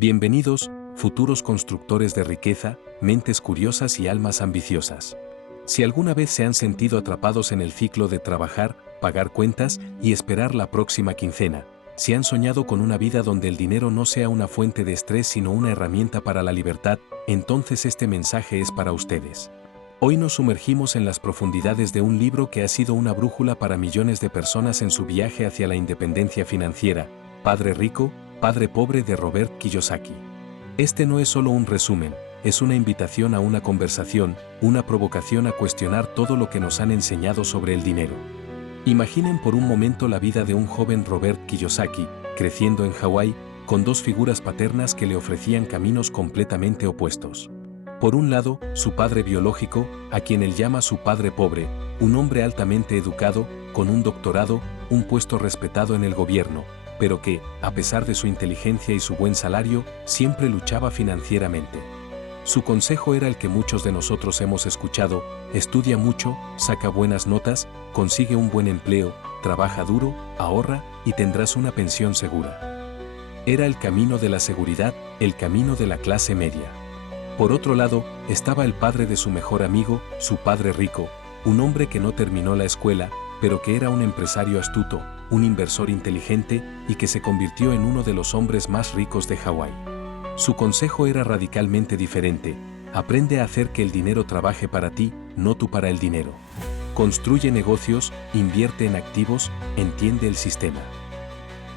Bienvenidos, futuros constructores de riqueza, mentes curiosas y almas ambiciosas. Si alguna vez se han sentido atrapados en el ciclo de trabajar, pagar cuentas y esperar la próxima quincena, si han soñado con una vida donde el dinero no sea una fuente de estrés sino una herramienta para la libertad, entonces este mensaje es para ustedes. Hoy nos sumergimos en las profundidades de un libro que ha sido una brújula para millones de personas en su viaje hacia la independencia financiera, Padre Rico, Padre Pobre de Robert Kiyosaki. Este no es solo un resumen, es una invitación a una conversación, una provocación a cuestionar todo lo que nos han enseñado sobre el dinero. Imaginen por un momento la vida de un joven Robert Kiyosaki, creciendo en Hawái, con dos figuras paternas que le ofrecían caminos completamente opuestos. Por un lado, su padre biológico, a quien él llama su padre pobre, un hombre altamente educado, con un doctorado, un puesto respetado en el gobierno, pero que, a pesar de su inteligencia y su buen salario, siempre luchaba financieramente. Su consejo era el que muchos de nosotros hemos escuchado: estudia mucho, saca buenas notas, consigue un buen empleo, trabaja duro, ahorra y tendrás una pensión segura. Era el camino de la seguridad, el camino de la clase media. Por otro lado, estaba el padre de su mejor amigo, su padre rico, un hombre que no terminó la escuela, pero que era un empresario astuto, un inversor inteligente y que se convirtió en uno de los hombres más ricos de Hawái. Su consejo era radicalmente diferente: aprende a hacer que el dinero trabaje para ti, no tú para el dinero. Construye negocios, invierte en activos, entiende el sistema.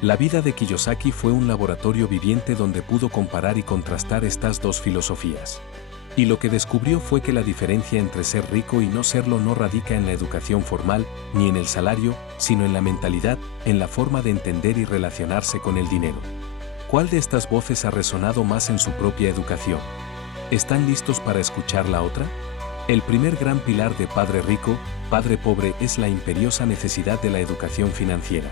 La vida de Kiyosaki fue un laboratorio viviente donde pudo comparar y contrastar estas dos filosofías. Y lo que descubrió fue que la diferencia entre ser rico y no serlo no radica en la educación formal, ni en el salario, sino en la mentalidad, en la forma de entender y relacionarse con el dinero. ¿Cuál de estas voces ha resonado más en su propia educación? ¿Están listos para escuchar la otra? El primer gran pilar de Padre Rico, Padre Pobre es la imperiosa necesidad de la educación financiera.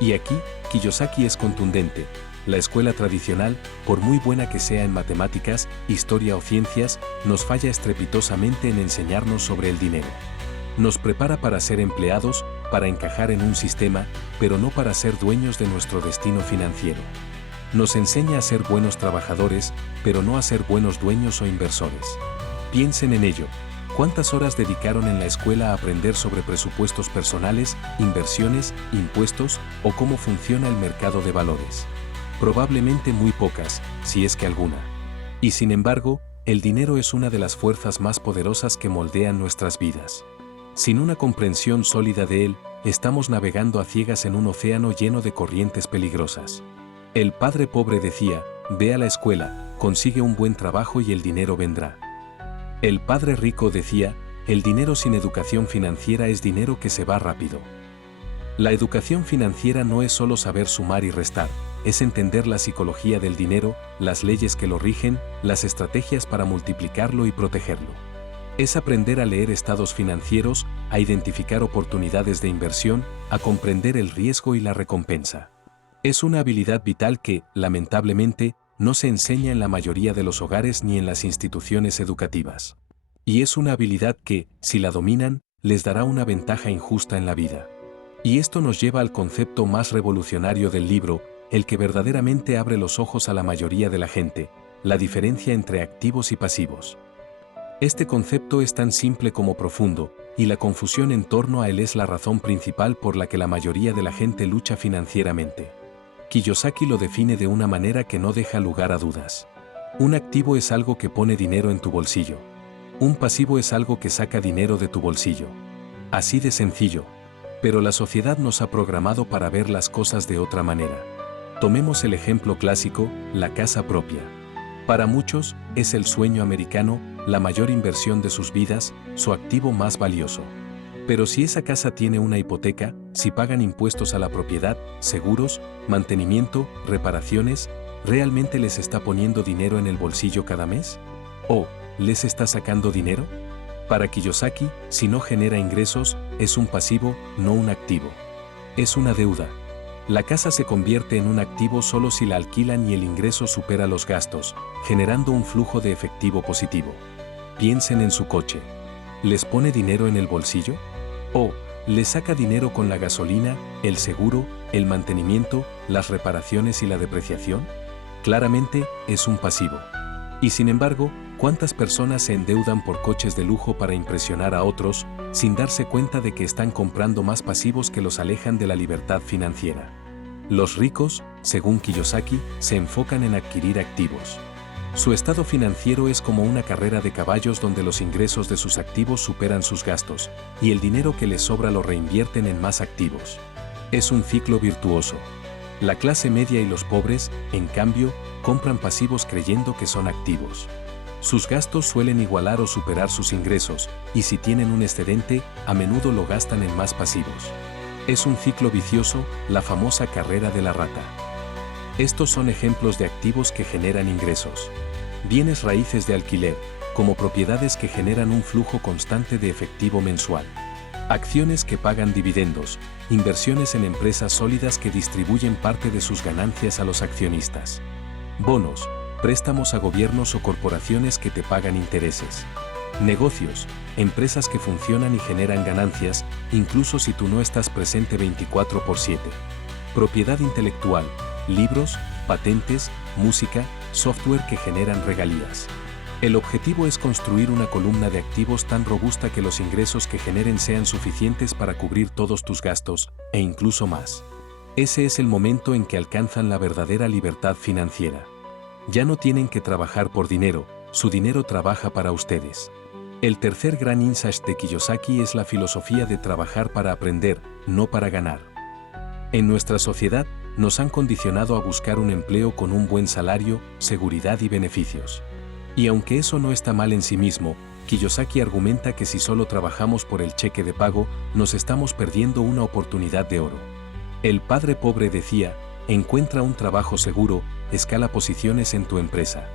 Y aquí, Kiyosaki es contundente. La escuela tradicional, por muy buena que sea en matemáticas, historia o ciencias, nos falla estrepitosamente en enseñarnos sobre el dinero. Nos prepara para ser empleados, para encajar en un sistema, pero no para ser dueños de nuestro destino financiero. Nos enseña a ser buenos trabajadores, pero no a ser buenos dueños o inversores. Piensen en ello. ¿Cuántas horas dedicaron en la escuela a aprender sobre presupuestos personales, inversiones, impuestos o cómo funciona el mercado de valores? Probablemente muy pocas, si es que alguna. Y sin embargo, el dinero es una de las fuerzas más poderosas que moldean nuestras vidas. Sin una comprensión sólida de él, estamos navegando a ciegas en un océano lleno de corrientes peligrosas. El padre pobre decía: ve a la escuela, consigue un buen trabajo y el dinero vendrá. El padre rico decía: el dinero sin educación financiera es dinero que se va rápido. La educación financiera no es solo saber sumar y restar, es entender la psicología del dinero, las leyes que lo rigen, las estrategias para multiplicarlo y protegerlo. Es aprender a leer estados financieros, a identificar oportunidades de inversión, a comprender el riesgo y la recompensa. Es una habilidad vital que, lamentablemente, no se enseña en la mayoría de los hogares ni en las instituciones educativas. Y es una habilidad que, si la dominan, les dará una ventaja injusta en la vida. Y esto nos lleva al concepto más revolucionario del libro, el que verdaderamente abre los ojos a la mayoría de la gente: la diferencia entre activos y pasivos. Este concepto es tan simple como profundo, y la confusión en torno a él es la razón principal por la que la mayoría de la gente lucha financieramente. Kiyosaki lo define de una manera que no deja lugar a dudas. Un activo es algo que pone dinero en tu bolsillo. Un pasivo es algo que saca dinero de tu bolsillo. Así de sencillo. Pero la sociedad nos ha programado para ver las cosas de otra manera. Tomemos el ejemplo clásico: la casa propia. Para muchos, es el sueño americano, la mayor inversión de sus vidas, su activo más valioso. Pero si esa casa tiene una hipoteca, si pagan impuestos a la propiedad, seguros, mantenimiento, reparaciones, ¿realmente les está poniendo dinero en el bolsillo cada mes? ¿O les está sacando dinero? Para Kiyosaki, si no genera ingresos, es un pasivo, no un activo. Es una deuda. La casa se convierte en un activo solo si la alquilan y el ingreso supera los gastos, generando un flujo de efectivo positivo. Piensen en su coche. ¿Les pone dinero en el bolsillo? ¿O les saca dinero con la gasolina, el seguro, el mantenimiento, las reparaciones y la depreciación? Claramente, es un pasivo. Y sin embargo, ¿cuántas personas se endeudan por coches de lujo para impresionar a otros, sin darse cuenta de que están comprando más pasivos que los alejan de la libertad financiera? Los ricos, según Kiyosaki, se enfocan en adquirir activos. Su estado financiero es como una carrera de caballos donde los ingresos de sus activos superan sus gastos, y el dinero que les sobra lo reinvierten en más activos. Es un ciclo virtuoso. La clase media y los pobres, en cambio, compran pasivos creyendo que son activos. Sus gastos suelen igualar o superar sus ingresos, y si tienen un excedente, a menudo lo gastan en más pasivos. Es un ciclo vicioso, la famosa carrera de la rata. Estos son ejemplos de activos que generan ingresos. Bienes raíces de alquiler, como propiedades que generan un flujo constante de efectivo mensual. Acciones que pagan dividendos, inversiones en empresas sólidas que distribuyen parte de sus ganancias a los accionistas. Bonos, préstamos a gobiernos o corporaciones que te pagan intereses. Negocios, empresas que funcionan y generan ganancias, incluso si tú no estás presente 24/7. Propiedad intelectual, libros, patentes, música, software que generan regalías. El objetivo es construir una columna de activos tan robusta que los ingresos que generen sean suficientes para cubrir todos tus gastos, e incluso más. Ese es el momento en que alcanzan la verdadera libertad financiera. Ya no tienen que trabajar por dinero, su dinero trabaja para ustedes. El tercer gran insight de Kiyosaki es la filosofía de trabajar para aprender, no para ganar. En nuestra sociedad, nos han condicionado a buscar un empleo con un buen salario, seguridad y beneficios. Y aunque eso no está mal en sí mismo, Kiyosaki argumenta que si solo trabajamos por el cheque de pago, nos estamos perdiendo una oportunidad de oro. El padre pobre decía, encuentra un trabajo seguro, escala posiciones en tu empresa.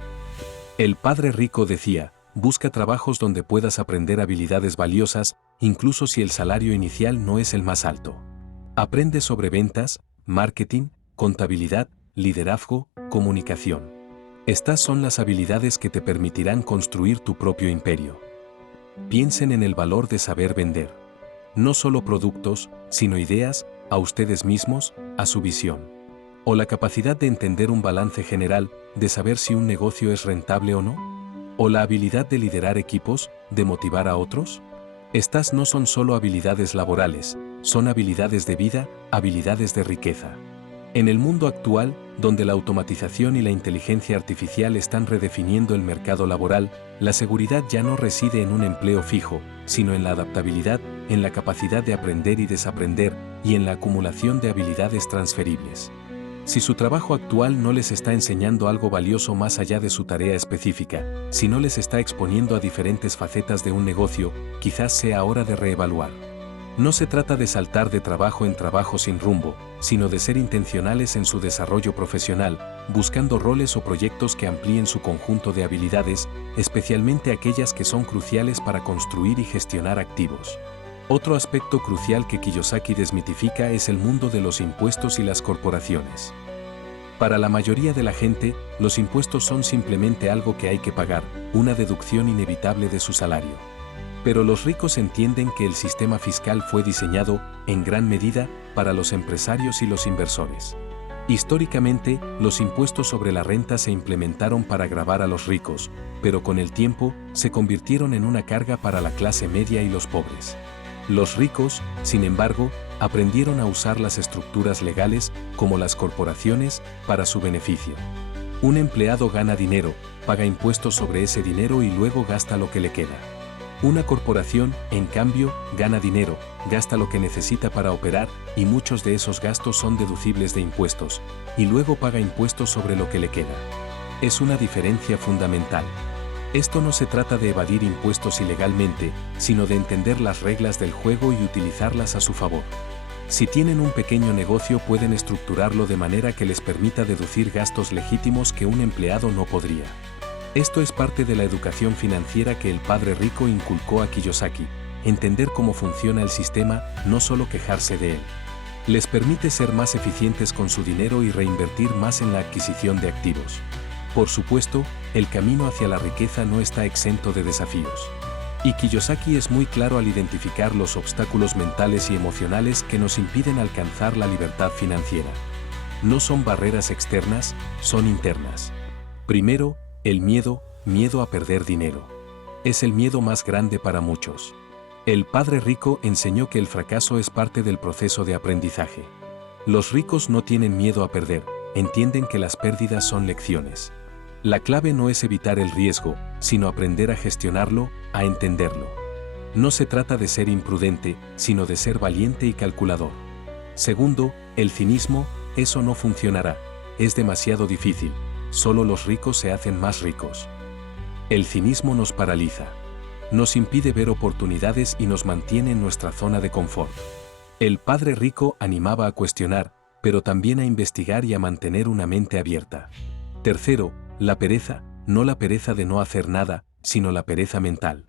El padre rico decía, busca trabajos donde puedas aprender habilidades valiosas, incluso si el salario inicial no es el más alto. Aprende sobre ventas, marketing, contabilidad, liderazgo, comunicación. Estas son las habilidades que te permitirán construir tu propio imperio. Piensen en el valor de saber vender. No solo productos, sino ideas, a ustedes mismos, a su visión. O la capacidad de entender un balance general, de saber si un negocio es rentable o no. O la habilidad de liderar equipos, de motivar a otros. Estas no son solo habilidades laborales, son habilidades de vida, habilidades de riqueza. En el mundo actual, donde la automatización y la inteligencia artificial están redefiniendo el mercado laboral, la seguridad ya no reside en un empleo fijo, sino en la adaptabilidad, en la capacidad de aprender y desaprender, y en la acumulación de habilidades transferibles. Si su trabajo actual no les está enseñando algo valioso más allá de su tarea específica, si no les está exponiendo a diferentes facetas de un negocio, quizás sea hora de reevaluar. No se trata de saltar de trabajo en trabajo sin rumbo, sino de ser intencionales en su desarrollo profesional, buscando roles o proyectos que amplíen su conjunto de habilidades, especialmente aquellas que son cruciales para construir y gestionar activos. Otro aspecto crucial que Kiyosaki desmitifica es el mundo de los impuestos y las corporaciones. Para la mayoría de la gente, los impuestos son simplemente algo que hay que pagar, una deducción inevitable de su salario. Pero los ricos entienden que el sistema fiscal fue diseñado, en gran medida, para los empresarios y los inversores. Históricamente, los impuestos sobre la renta se implementaron para gravar a los ricos, pero con el tiempo, se convirtieron en una carga para la clase media y los pobres. Los ricos, sin embargo, aprendieron a usar las estructuras legales, como las corporaciones, para su beneficio. Un empleado gana dinero, paga impuestos sobre ese dinero y luego gasta lo que le queda. Una corporación, en cambio, gana dinero, gasta lo que necesita para operar, y muchos de esos gastos son deducibles de impuestos, y luego paga impuestos sobre lo que le queda. Es una diferencia fundamental. Esto no se trata de evadir impuestos ilegalmente, sino de entender las reglas del juego y utilizarlas a su favor. Si tienen un pequeño negocio, pueden estructurarlo de manera que les permita deducir gastos legítimos que un empleado no podría. Esto es parte de la educación financiera que el padre rico inculcó a Kiyosaki, entender cómo funciona el sistema, no solo quejarse de él. Les permite ser más eficientes con su dinero y reinvertir más en la adquisición de activos. Por supuesto, el camino hacia la riqueza no está exento de desafíos. Y Kiyosaki es muy claro al identificar los obstáculos mentales y emocionales que nos impiden alcanzar la libertad financiera. No son barreras externas, son internas. Primero, el miedo a perder dinero. Es el miedo más grande para muchos. El padre rico enseñó que el fracaso es parte del proceso de aprendizaje. Los ricos no tienen miedo a perder, entienden que las pérdidas son lecciones. La clave no es evitar el riesgo, sino aprender a gestionarlo, a entenderlo. No se trata de ser imprudente, sino de ser valiente y calculador. Segundo, el cinismo, eso no funcionará, es demasiado difícil, solo los ricos se hacen más ricos. El cinismo nos paraliza. Nos impide ver oportunidades y nos mantiene en nuestra zona de confort. El padre rico animaba a cuestionar, pero también a investigar y a mantener una mente abierta. Tercero, la pereza, no la pereza de no hacer nada, sino la pereza mental.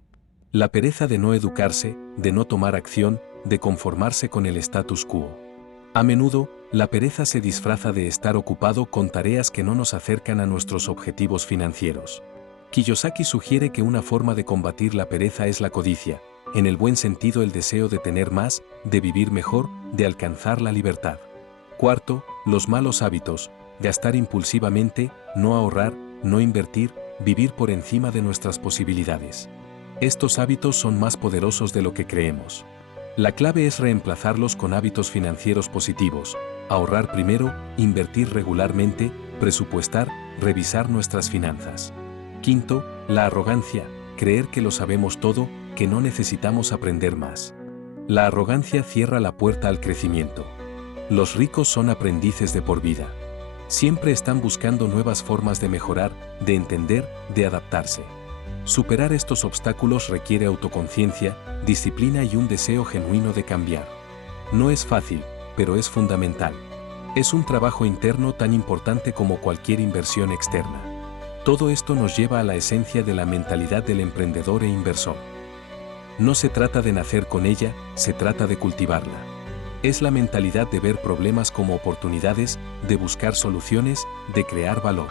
La pereza de no educarse, de no tomar acción, de conformarse con el status quo. A menudo, la pereza se disfraza de estar ocupado con tareas que no nos acercan a nuestros objetivos financieros. Kiyosaki sugiere que una forma de combatir la pereza es la codicia, en el buen sentido el deseo de tener más, de vivir mejor, de alcanzar la libertad. Cuarto, los malos hábitos, gastar impulsivamente, no ahorrar, no invertir, vivir por encima de nuestras posibilidades. Estos hábitos son más poderosos de lo que creemos. La clave es reemplazarlos con hábitos financieros positivos, ahorrar primero, invertir regularmente, presupuestar, revisar nuestras finanzas. Quinto, la arrogancia, creer que lo sabemos todo, que no necesitamos aprender más. La arrogancia cierra la puerta al crecimiento. Los ricos son aprendices de por vida. Siempre están buscando nuevas formas de mejorar, de entender, de adaptarse. Superar estos obstáculos requiere autoconciencia, disciplina y un deseo genuino de cambiar. No es fácil, pero es fundamental. Es un trabajo interno tan importante como cualquier inversión externa. Todo esto nos lleva a la esencia de la mentalidad del emprendedor e inversor. No se trata de nacer con ella, se trata de cultivarla. Es la mentalidad de ver problemas como oportunidades, de buscar soluciones, de crear valor.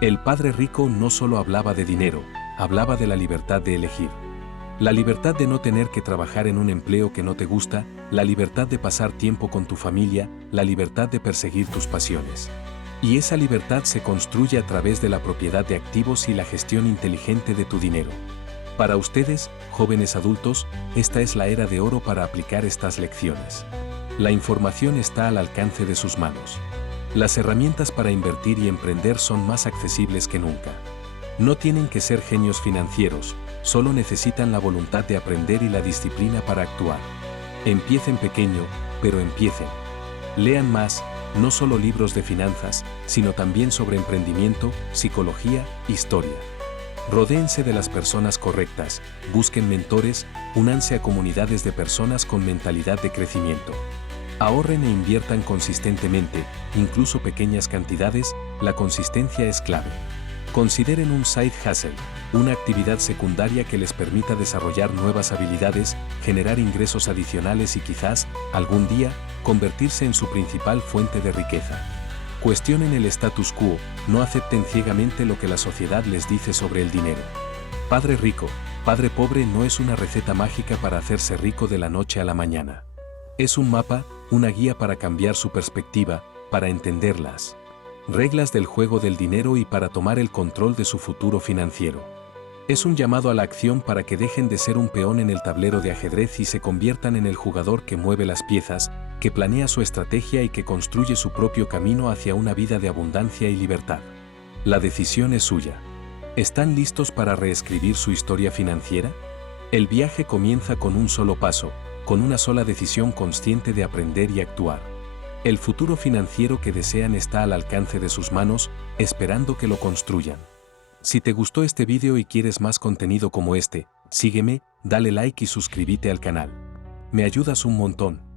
El padre rico no solo hablaba de dinero, hablaba de la libertad de elegir. La libertad de no tener que trabajar en un empleo que no te gusta, la libertad de pasar tiempo con tu familia, la libertad de perseguir tus pasiones. Y esa libertad se construye a través de la propiedad de activos y la gestión inteligente de tu dinero. Para ustedes, jóvenes adultos, esta es la era de oro para aplicar estas lecciones. La información está al alcance de sus manos. Las herramientas para invertir y emprender son más accesibles que nunca. No tienen que ser genios financieros, solo necesitan la voluntad de aprender y la disciplina para actuar. Empiecen pequeño, pero empiecen. Lean más, no solo libros de finanzas, sino también sobre emprendimiento, psicología, historia. Rodéense de las personas correctas, busquen mentores, únanse a comunidades de personas con mentalidad de crecimiento. Ahorren e inviertan consistentemente, incluso pequeñas cantidades, la consistencia es clave. Consideren un side hustle, una actividad secundaria que les permita desarrollar nuevas habilidades, generar ingresos adicionales y quizás, algún día, convertirse en su principal fuente de riqueza. Cuestionen el status quo, no acepten ciegamente lo que la sociedad les dice sobre el dinero. Padre rico, padre pobre no es una receta mágica para hacerse rico de la noche a la mañana. Es un mapa, una guía para cambiar su perspectiva, para entender las reglas del juego del dinero y para tomar el control de su futuro financiero. Es un llamado a la acción para que dejen de ser un peón en el tablero de ajedrez y se conviertan en el jugador que mueve las piezas, que planea su estrategia y que construye su propio camino hacia una vida de abundancia y libertad. La decisión es suya. ¿Están listos para reescribir su historia financiera? El viaje comienza con un solo paso, con una sola decisión consciente de aprender y actuar. El futuro financiero que desean está al alcance de sus manos, esperando que lo construyan. Si te gustó este video y quieres más contenido como este, sígueme, dale like y suscríbete al canal. Me ayudas un montón.